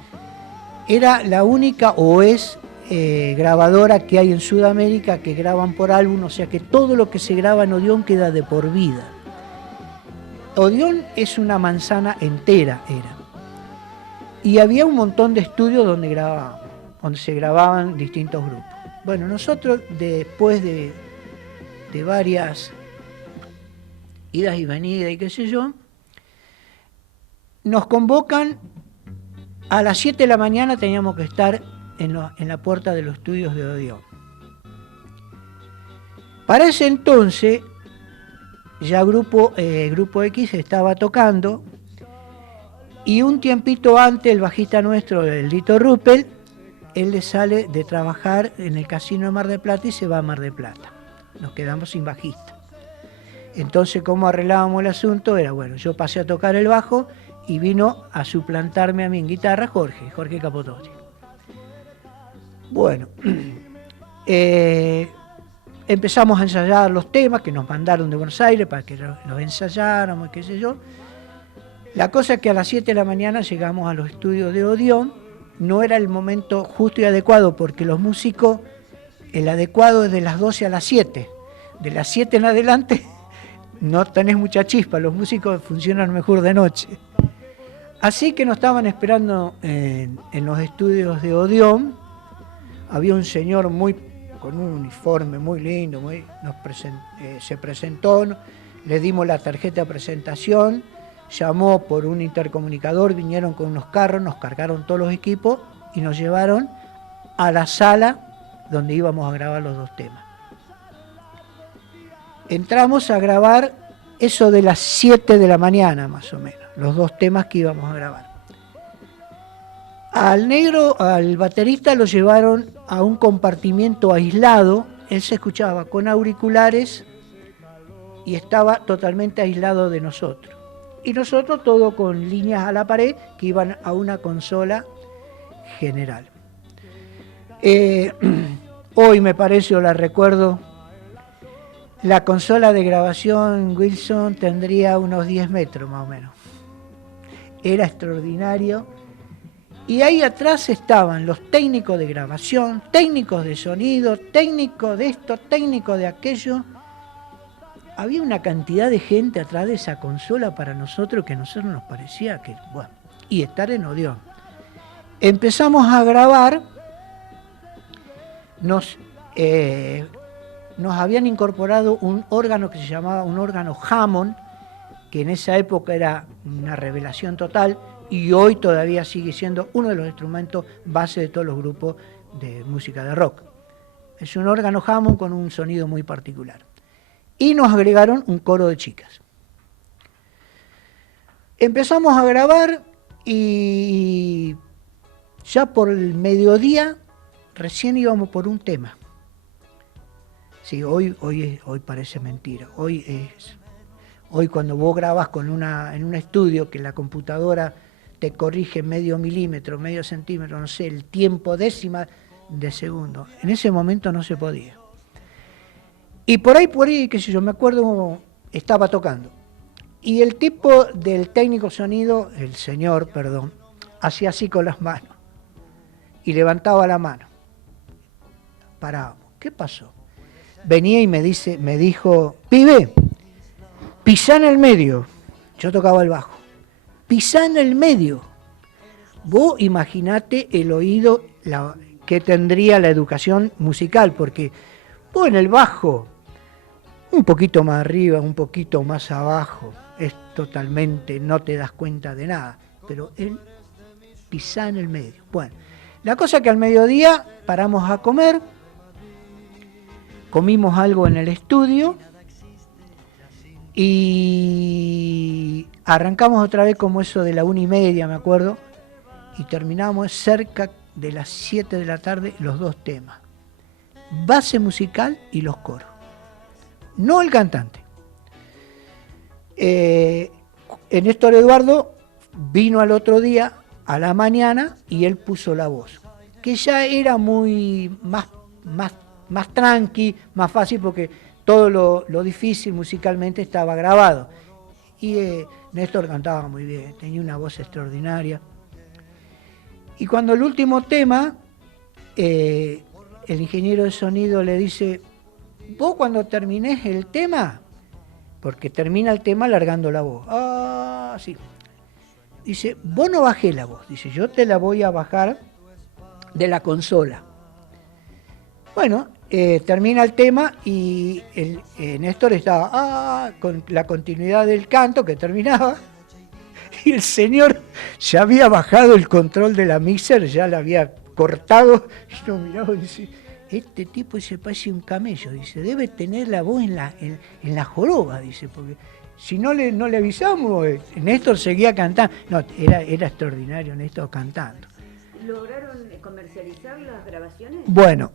era la única, o es, grabadora que hay en Sudamérica que graban por álbum, o sea que todo lo que se graba en Odeón queda de por vida. Odeón es una manzana entera, era. Y había un montón de estudios donde se grababan distintos grupos. Bueno, nosotros después de varias idas y venidas y qué sé yo, nos convocan. A las 7 de la mañana teníamos que estar en la puerta de los estudios de Odeón. Para ese entonces, ya Grupo X estaba tocando, y un tiempito antes el bajista nuestro, el Lito Ruppel, él le sale de trabajar en el casino de Mar del Plata y se va a Mar del Plata. Nos quedamos sin bajista. Entonces, ¿cómo arreglábamos el asunto? Era, bueno, yo pasé a tocar el bajo y vino a suplantarme a mí en guitarra Jorge Capotosti. Bueno, empezamos a ensayar los temas que nos mandaron de Buenos Aires para que los ensayáramos, qué sé yo. La cosa es que a las 7 de la mañana llegamos a los estudios de Odeón. No era el momento justo y adecuado porque los músicos, el adecuado es de las 12 a las 7. De las 7 en adelante no tenés mucha chispa, los músicos funcionan mejor de noche. Así que nos estaban esperando en los estudios de Odeón. Había un señor con un uniforme muy lindo, se presentó, le dimos la tarjeta de presentación, llamó por un intercomunicador, vinieron con unos carros, nos cargaron todos los equipos y nos llevaron a la sala donde íbamos a grabar los 2 temas. Entramos a grabar eso de las 7 de la mañana más o menos, los 2 temas que íbamos a grabar. Al baterista lo llevaron a un compartimiento aislado, él se escuchaba con auriculares y estaba totalmente aislado de nosotros. Y nosotros todo con líneas a la pared que iban a una consola general. Hoy me parece, o la recuerdo, la consola de grabación Wilson tendría unos 10 metros más o menos. Era extraordinario. Y ahí atrás estaban los técnicos de grabación, técnicos de sonido, técnicos de esto, técnicos de aquello. Había una cantidad de gente atrás de esa consola para nosotros que a nosotros nos parecía que, bueno, y estar en Odeón. Empezamos a grabar, nos habían incorporado un órgano que se llamaba un órgano Hammond, que en esa época era una revelación total, y hoy todavía sigue siendo uno de los instrumentos base de todos los grupos de música de rock. Es un órgano Hammond con un sonido muy particular. Y nos agregaron un coro de chicas. Empezamos a grabar y ya por el mediodía recién íbamos por un tema. Sí, hoy parece mentira. Hoy cuando vos grabas en un estudio que la computadora te corrige medio milímetro, medio centímetro, no sé, el tiempo décima de segundo. En ese momento no se podía. Y por ahí, qué sé yo, me acuerdo, estaba tocando. Y el tipo del técnico sonido, el señor, perdón, hacía así con las manos. Y levantaba la mano. Parábamos. ¿Qué pasó? Venía y me dijo, pibe, pisá en el medio. Yo tocaba el bajo. Pisá en el medio. Vos imaginate el oído que tendría la educación musical, porque vos en el bajo, un poquito más arriba, un poquito más abajo, es totalmente, no te das cuenta de nada, pero él pisá en el medio. Bueno, la cosa que al mediodía paramos a comer, comimos algo en el estudio y arrancamos otra vez como eso de la 1:30, me acuerdo, y terminamos cerca de las 7 de la tarde los 2 temas, base musical y los coros, no el cantante. Néstor Eduardo vino al otro día a la mañana y él puso la voz, que ya era más tranqui, más fácil, porque todo lo difícil musicalmente estaba grabado. Y Néstor cantaba muy bien, tenía una voz extraordinaria. Y cuando el último tema, el ingeniero de sonido le dice, vos cuando terminés el tema, porque termina el tema largando la voz. Ah, sí. Dice, vos no bajés la voz. Dice, yo te la voy a bajar de la consola. Bueno, termina el tema y Néstor estaba con la continuidad del canto que terminaba, y el señor ya había bajado el control de la mixer, ya la había cortado, y nos miraba y dice, este tipo se parece un camello, dice, debe tener la voz en la joroba, dice, porque si no le avisamos, Néstor seguía cantando. No, era extraordinario Néstor cantando. ¿Lograron comercializar las grabaciones? Bueno,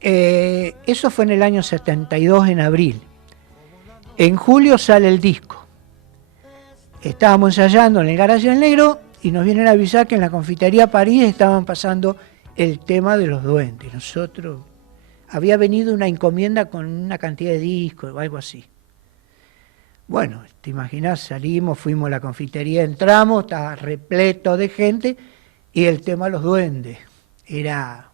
eso fue en el año 72, en abril. En julio sale el disco. Estábamos ensayando en el Garaje del Negro y nos vienen a avisar que en la Confitería París estaban pasando el tema de los duendes. Nosotros, había venido una encomienda con una cantidad de discos o algo así. Bueno, te imaginas, salimos, fuimos a la confitería, entramos, estaba repleto de gente, y el tema de los duendes era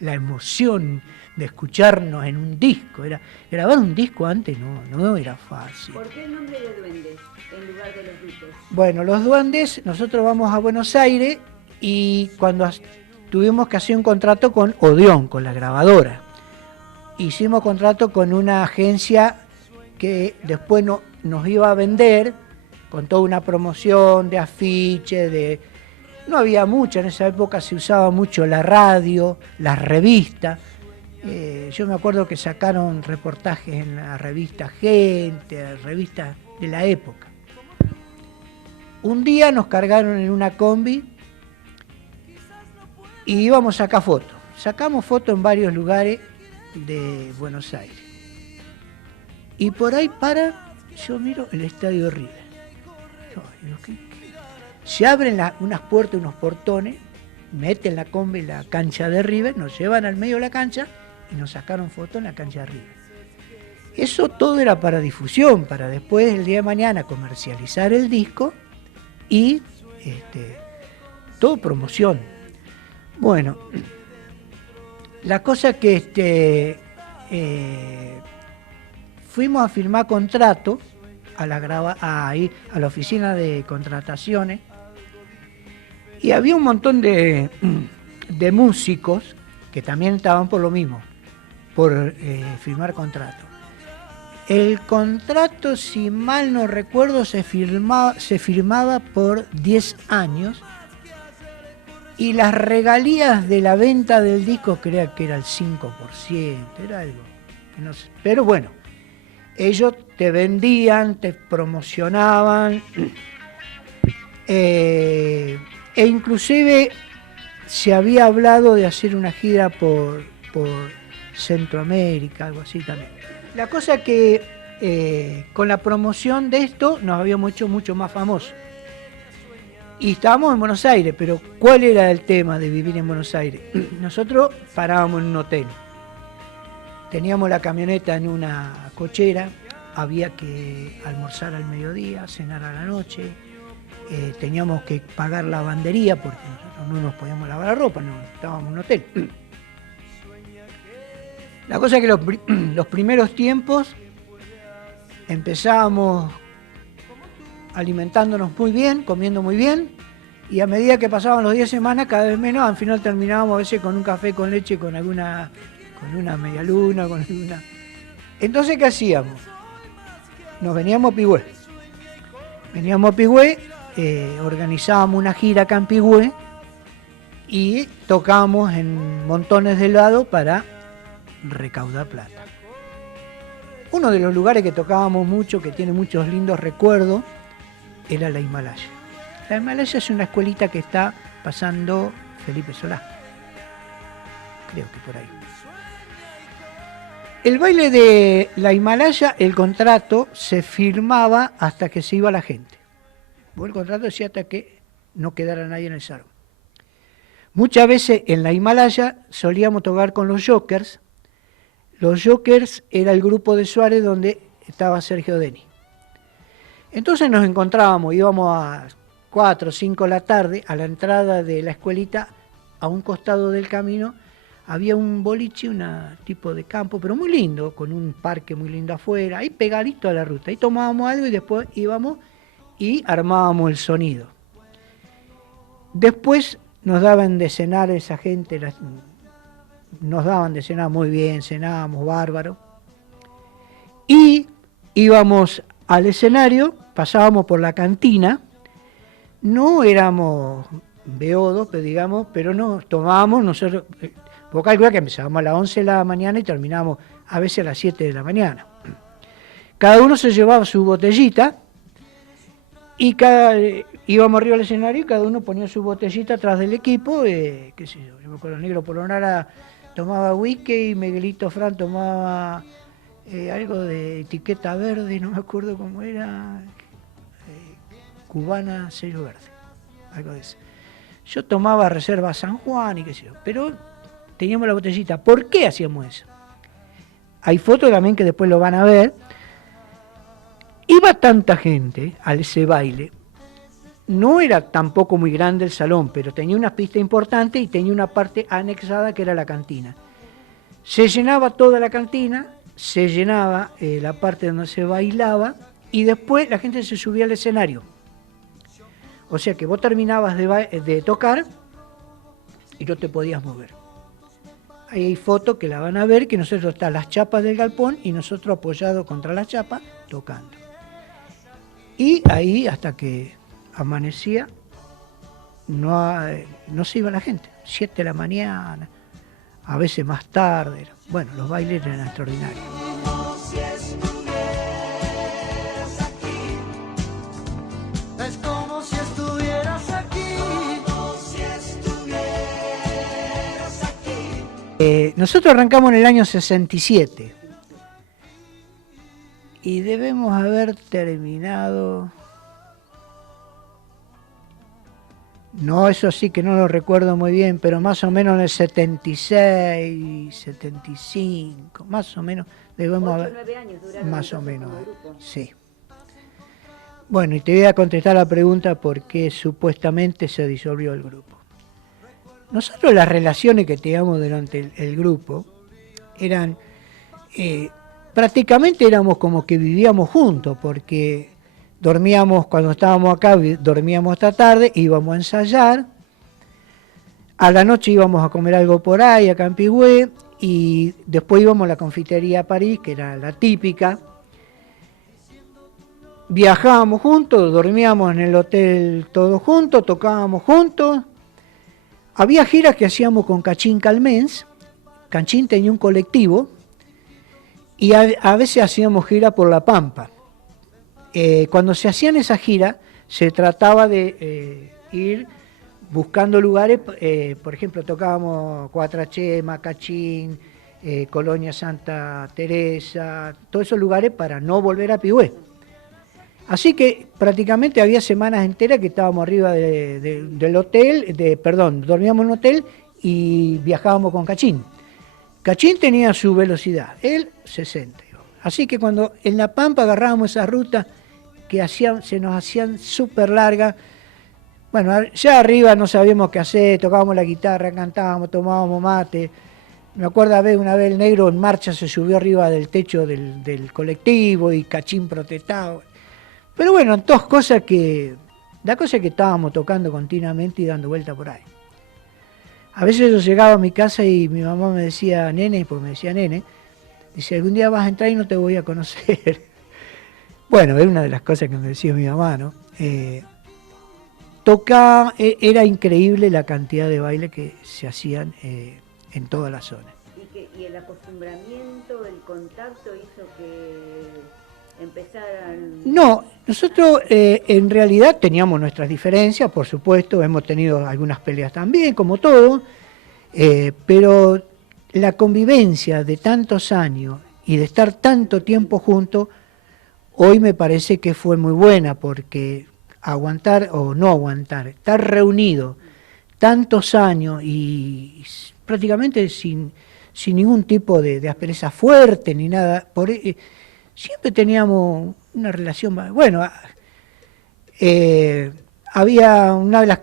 la emoción de escucharnos en un disco. Grabar un disco antes no era fácil. ¿Por qué el nombre de Duendes en lugar de los Duques? Bueno, los Duendes, nosotros vamos a Buenos Aires y cuando tuvimos que hacer un contrato con Odeón, con la grabadora. Hicimos contrato con una agencia que después nos iba a vender con toda una promoción de afiches, no había mucha, en esa época se usaba mucho la radio, las revistas. Yo me acuerdo que sacaron reportajes en la revista Gente, revistas de la época. Un día nos cargaron en una combi y íbamos a sacar fotos. Sacamos fotos en varios lugares de Buenos Aires. Y por ahí yo miro el Estadio River. Se abren unas puertas, unos portones, meten la combi en la cancha de River, nos llevan al medio de la cancha y nos sacaron fotos en la cancha de River. Eso todo era para difusión, para después el día de mañana comercializar el disco y todo promoción. Bueno, la cosa que fuimos a firmar contrato a la oficina de contrataciones y había un montón de músicos que también estaban por lo mismo, por firmar contrato. El contrato, si mal no recuerdo, se firmaba por 10 años y las regalías de la venta del disco creo que era el 5%, era algo que no sé. Pero bueno, ellos te vendían, te promocionaban e inclusive se había hablado de hacer una gira por Centroamérica, algo así también. La cosa que con la promoción de esto nos habíamos hecho mucho más famosos. Y estábamos en Buenos Aires, pero ¿cuál era el tema de vivir en Buenos Aires? Nosotros parábamos en un hotel. Teníamos la camioneta en una cochera, había que almorzar al mediodía, cenar a la noche, teníamos que pagar la lavandería porque nosotros no nos podíamos lavar la ropa, no, estábamos en un hotel. La cosa es que los primeros tiempos empezábamos alimentándonos muy bien, comiendo muy bien, y a medida que pasaban los 10 semanas, cada vez menos, al final terminábamos a veces con un café con leche, con una medialuna, con alguna... Entonces, ¿qué hacíamos? Nos veníamos a Pigüé. Organizábamos una gira acá en Pigüé y tocábamos en montones de lados para recaudar plata. Uno de los lugares que tocábamos mucho, que tiene muchos lindos recuerdos, era la Himalaya. La Himalaya es una escuelita que está pasando Felipe Solá. Creo que por ahí. El baile de la Himalaya, el contrato se firmaba hasta que se iba la gente. El contrato decía hasta que no quedara nadie en el salón. Muchas veces en la Himalaya solíamos tocar con los Jokers. Los Jokers era el grupo de Suárez donde estaba Sergio Denis. Entonces nos encontrábamos, íbamos a 4 o 5 de la tarde a la entrada de la escuelita, a un costado del camino, había un boliche, un tipo de campo, pero muy lindo, con un parque muy lindo afuera, ahí pegadito a la ruta. Ahí tomábamos algo y después íbamos y armábamos el sonido. Después nos daban de cenar esa gente, nos daban de cenar muy bien, cenábamos bárbaro. Y íbamos al escenario, pasábamos por la cantina, no éramos beodos, pero nos tomábamos nosotros... Vos calculás que empezábamos a las 11 de la mañana y terminábamos a veces a las 7 de la mañana. Cada uno se llevaba su botellita y íbamos arriba al escenario y cada uno ponía su botellita atrás del equipo. Qué sé yo me acuerdo, el Negro Polonara tomaba whisky y Miguelito Fran tomaba algo de etiqueta verde, no me acuerdo cómo era, cubana sello verde, algo de eso. Yo tomaba Reserva San Juan y qué sé yo, pero... teníamos la botellita. ¿Por qué hacíamos eso? Hay fotos también que después lo van a ver. Iba tanta gente a ese baile. No era tampoco muy grande el salón, pero tenía una pista importante y tenía una parte anexada que era la cantina. Se llenaba toda la cantina, se llenaba la parte donde se bailaba y después la gente se subía al escenario. O sea que vos terminabas de tocar y no te podías mover. Ahí hay fotos que la van a ver, que nosotros están las chapas del galpón y nosotros apoyados contra las chapas tocando. Y ahí hasta que amanecía no se iba la gente, 7 de la mañana, a veces más tarde. Bueno, los bailes eran extraordinarios. Es como si estuvieras aquí. Nosotros arrancamos en el año 67 y debemos haber terminado... No, eso sí que no lo recuerdo muy bien, pero más o menos en el 76, 75, más o menos debemos haber... 9 años duraron más o menos, como grupo. sí. Bueno, y te voy a contestar la pregunta por qué supuestamente se disolvió el grupo. Nosotros las relaciones que teníamos durante el grupo eran... prácticamente éramos como que vivíamos juntos, porque... dormíamos, cuando estábamos acá, dormíamos hasta tarde, íbamos a ensayar, a la noche íbamos a comer algo por ahí, a Campigüé, y después íbamos a la confitería a París, que era la típica. Viajábamos juntos, dormíamos en el hotel todos juntos, tocábamos juntos. Había giras que hacíamos con Cachín Calmens. Cachín tenía un colectivo, y a veces hacíamos gira por La Pampa. Cuando se hacían esas giras, se trataba de ir buscando lugares, por ejemplo, tocábamos Cuatrachema, Cachín, Colonia Santa Teresa, todos esos lugares para no volver a Pigüé. Así que prácticamente había semanas enteras que estábamos arriba del hotel, dormíamos en un hotel y viajábamos con Cachín. Cachín tenía su velocidad, él 60. Así que cuando en La Pampa agarrábamos esa ruta que se nos hacían súper largas, bueno, ya arriba no sabíamos qué hacer, tocábamos la guitarra, cantábamos, tomábamos mate. Me acuerdo una vez el negro en marcha se subió arriba del techo del colectivo y Cachín protestaba. Pero bueno, todas cosas que estábamos tocando continuamente y dando vuelta por ahí. A veces yo llegaba a mi casa y mi mamá me decía, nene, porque me decía nene, dice, algún día vas a entrar y no te voy a conocer. Bueno, era una de las cosas que me decía mi mamá, ¿no? Era increíble la cantidad de bailes que se hacían en toda la zona. Y el acostumbramiento, el contacto hizo que empezaran... No, nosotros en realidad teníamos nuestras diferencias, por supuesto, hemos tenido algunas peleas también, como todo, pero la convivencia de tantos años y de estar tanto tiempo juntos, hoy me parece que fue muy buena, porque aguantar o no aguantar, estar reunidos tantos años y prácticamente sin ningún tipo de aspereza fuerte ni nada, siempre teníamos una relación, bueno, había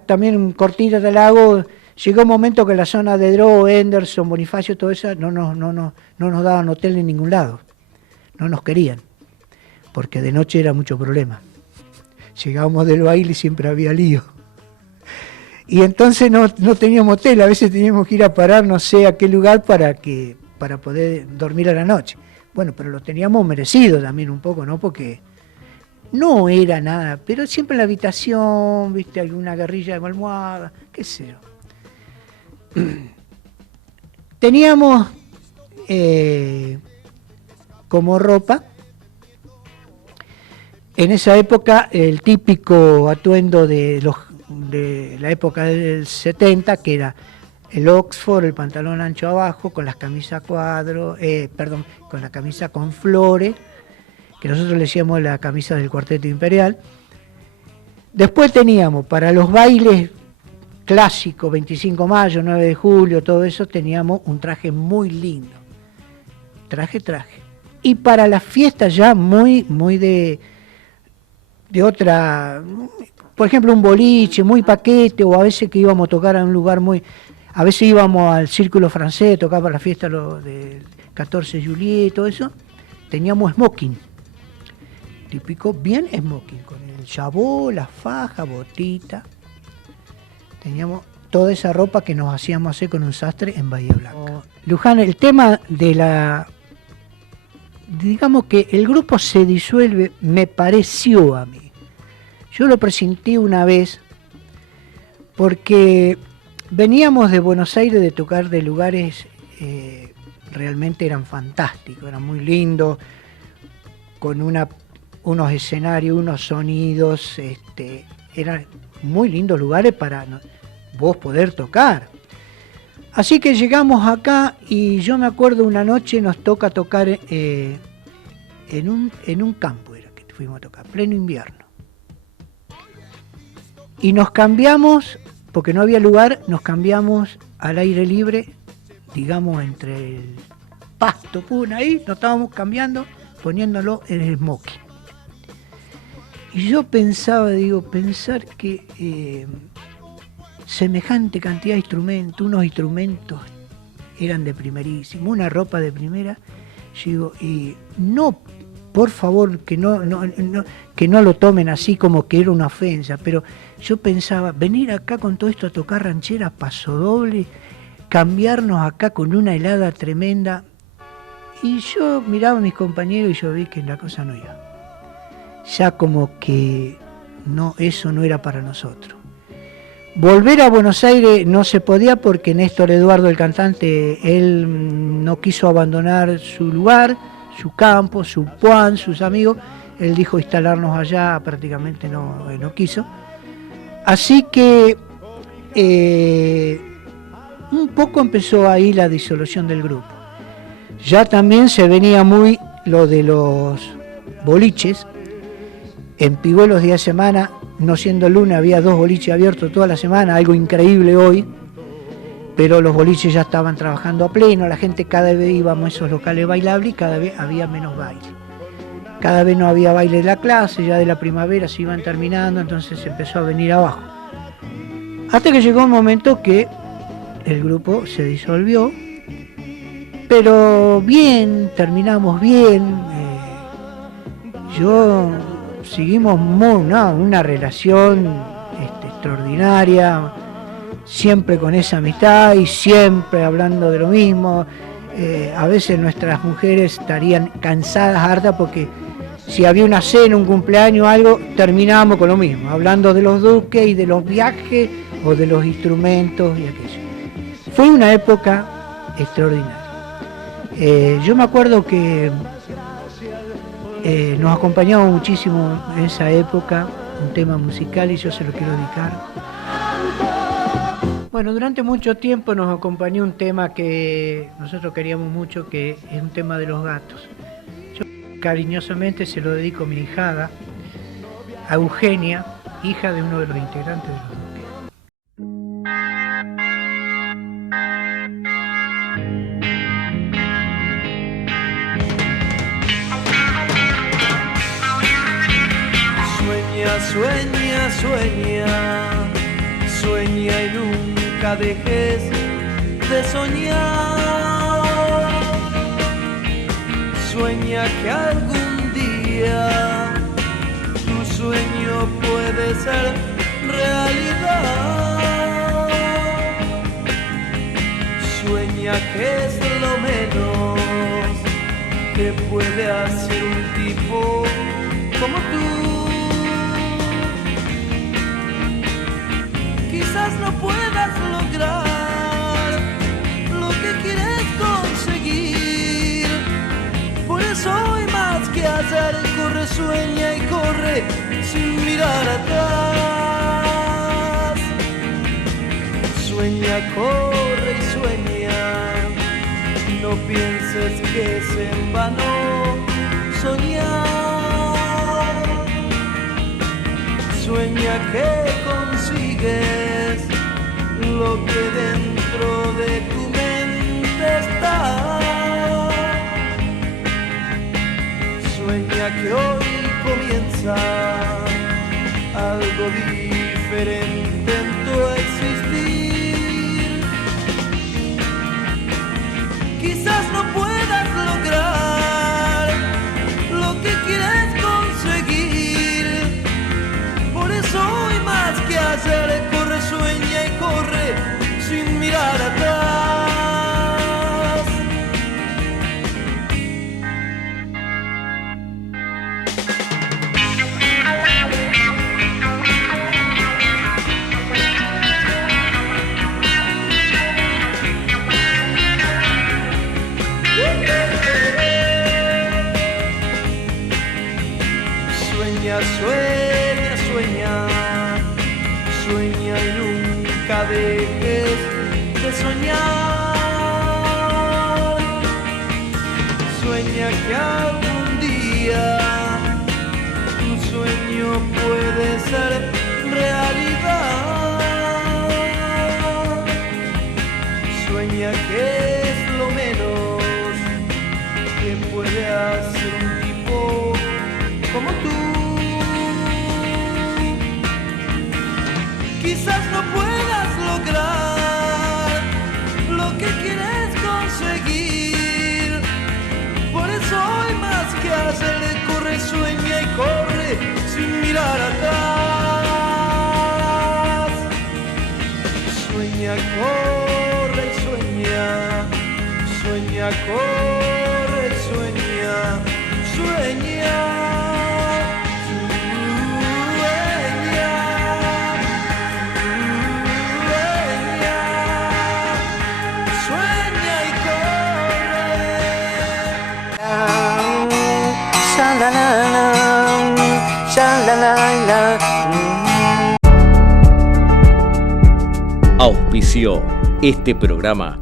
también cortinas de lago. Llegó un momento que la zona de Dro, Henderson, Bonifacio, todo eso, no nos daban hotel en ningún lado. No nos querían, porque de noche era mucho problema. Llegábamos del baile y siempre había lío. Y entonces no teníamos hotel, a veces teníamos que ir a parar no sé a qué lugar para poder dormir a la noche. Bueno, pero lo teníamos merecido también un poco, ¿no? Porque no era nada, pero siempre en la habitación, viste, alguna guerrilla de almohada, qué sé yo. Teníamos como ropa en esa época el típico atuendo de la época del 70, que era el Oxford, el pantalón ancho abajo, con las camisas con la camisa con flores, que nosotros le decíamos la camisa del Cuarteto Imperial. Después teníamos para los bailes clásico, 25 de mayo, 9 de julio, todo eso, teníamos un traje muy lindo. Traje. Y para las fiestas ya muy de otra, por ejemplo, un boliche, muy paquete, o a veces que íbamos a tocar a un lugar A veces íbamos al Círculo Francés, tocaba la fiesta del 14 de Juillet y todo eso. Teníamos smoking, típico, bien smoking, con el jabot, la faja, botita. Teníamos toda esa ropa que nos hacíamos hacer con un sastre en Bahía Blanca. Luján, el tema de la... Digamos que el grupo se disuelve, me pareció a mí. Yo lo presenté una vez porque veníamos de Buenos Aires de tocar de lugares, realmente eran fantásticos, eran muy lindos, con unos escenarios, unos sonidos, eran muy lindos lugares para vos poder tocar. Así que llegamos acá y yo me acuerdo una noche nos toca tocar en un campo, era que fuimos a tocar, pleno invierno. Y nos cambiamos, porque no había lugar, nos cambiamos al aire libre, digamos entre el pasto, ahí nos estábamos cambiando, poniéndolo en el smoking. Y yo pensaba, pensar que semejante cantidad de instrumentos, unos instrumentos eran de primerísimo, una ropa de primera, yo digo, no, por favor, que no lo tomen así como que era una ofensa, pero yo pensaba, venir acá con todo esto a tocar rancheras pasodoble, cambiarnos acá con una helada tremenda, y yo miraba a mis compañeros y yo vi que la cosa no iba. Ya como que no, eso no era para nosotros. Volver a Buenos Aires no se podía porque Néstor Eduardo, el cantante, él no quiso abandonar su lugar, su campo, su puan, sus amigos. Él dijo instalarnos allá, prácticamente no quiso. Así que un poco empezó ahí la disolución del grupo. Ya también se venía muy lo de los boliches. En Pigüé los días de semana, no siendo lunes, había 2 boliches abiertos toda la semana, algo increíble hoy, pero los boliches ya estaban trabajando a pleno, la gente cada vez íbamos a esos locales bailables y cada vez había menos baile. Cada vez no había baile de la clase, ya de la primavera se iban terminando, entonces se empezó a venir abajo. Hasta que llegó un momento que el grupo se disolvió, pero bien, terminamos bien. Seguimos una relación extraordinaria, siempre con esa amistad y siempre hablando de lo mismo. A veces nuestras mujeres estarían cansadas, hartas, porque si había una cena, un cumpleaños, algo, terminábamos con lo mismo, hablando de los duques y de los viajes o de los instrumentos y aquello. Fue una época extraordinaria. Yo me acuerdo que nos acompañamos muchísimo en esa época, un tema musical, y yo se lo quiero dedicar. Bueno, durante mucho tiempo nos acompañó un tema que nosotros queríamos mucho, que es un tema de los gatos. Yo cariñosamente se lo dedico a mi hijada, a Eugenia, hija de uno de los integrantes de los Duques. Sueña, sueña y nunca dejes de soñar. Sueña que algún día tu sueño puede ser realidad. Sueña que es lo menos que puede hacer un tipo como tú. Quizás no puedas lograr lo que quieres conseguir. Por eso hoy más que ayer corre, sueña y corre sin mirar atrás. Sueña, corre y sueña. No pienses que es en vano soñar. Sueña que consigues lo que dentro de tu mente está. Sueña que hoy comienza algo diferente en tu existir. hacer, corre, sueña y corre sin mirar atrás. Sueña, sueña, sueña y nunca dejes de soñar. Sueña que algún día tu sueño puede ser realidad. Sueña que es lo menos que puede hacer un tipo como tú. Quizás no puedas lograr lo que quieres conseguir. Por eso hay más que hacer, corre, sueña y corre sin mirar atrás. Sueña, corre y sueña, sueña, corre y sueña, sueña. Auspició este programa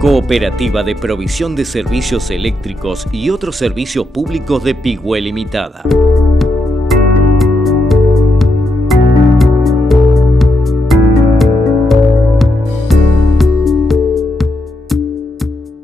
Cooperativa de Provisión de Servicios Eléctricos y otros servicios públicos de Pigüé Limitada.